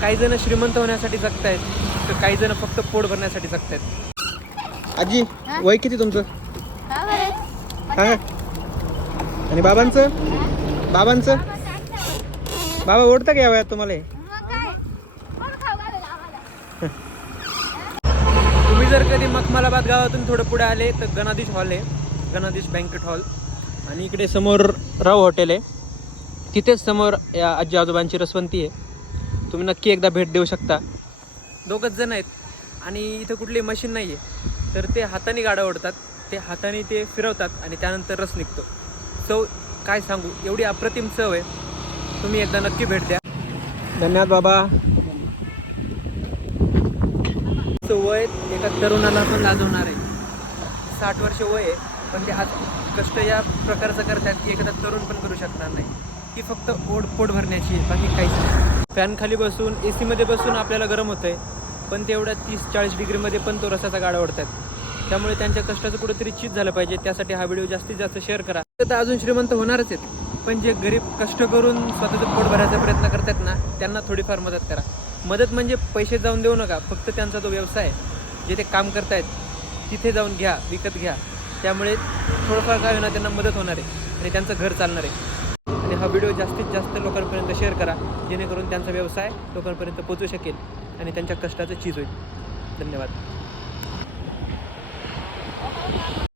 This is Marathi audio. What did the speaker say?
काही जण श्रीमंत होण्यासाठी जगतायत, तर काही जण फक्त पोट भरण्यासाठी जगतायत. आजी वय किती तुमचं सांगा. आणि बाबांचं बाबा ओढतं का या वयात तुम्हाला? तुम्ही जर कधी मखमालाबाद गावातून थोडं पुढे आले तर गणाधीश हॉल आहे, गणाधीश बँकेट हॉल. आणि इकडे समोर राव हॉटेल आहे, तिथेच समोर या आजी आजोबांची रसवंती आहे. तुम्ही नक्की एकदा भेट देऊ शकता. दोघंच जण आहेत आणि इथं कुठली मशीन नाही आहे, तर ते हाताने गाडा ओढतात, ते हाताने ते फिरवतात आणि त्यानंतर रस निघतो. चव काय सांगू, एवढी अप्रतिम चव आहे. तुम्ही एकदा नक्की भेट द्या. धन्यवाद बाबा. वय एका तरुणाला पण लाजवणार आहे. 60 वर्ष वय आहे, पण ते आज कष्ट या प्रकारचं करतात की एखादा तरुण पण करू शकणार नाही. ती फक्त पोट भरण्याची आहे, बाकी काहीच नाही. फॅन खाली बसून AC मध्ये बसून आपल्याला गरम होतं आहे, पण ते एवढ्या 30-40 डिग्रीमध्ये पण तो रसाचा गाडा ओढतात. त्यामुळे त्यांच्या कष्टाचं कुठेतरी चीज झालं पाहिजे. त्यासाठी हा व्हिडिओ जास्तीत जास्त शेअर करा. तर अजून श्रीमंत होणारच आहेत, पण जे गरीब कष्ट करून स्वतःचं पोट भरायचा प्रयत्न करतात ना, त्यांना थोडीफार मदत करा. मदत म्हणजे पैसे जाऊन देऊ नका, फक्त त्यांचा जो व्यवसाय जे ते काम करतायत तिथे जाऊन घ्या, विकत घ्या. त्यामुळे थोडंफार काय होणार, त्यांना मदत होणार आहे आणि त्यांचं घर चालणार आहे. आणि हा व्हिडिओ जास्तीत जास्त लोकांपर्यंत शेअर करा, जेणेकरून त्यांचा व्यवसाय लोकांपर्यंत पोहोचू शकेल आणि त्यांच्या कष्टाचं चीज होईल. धन्यवाद.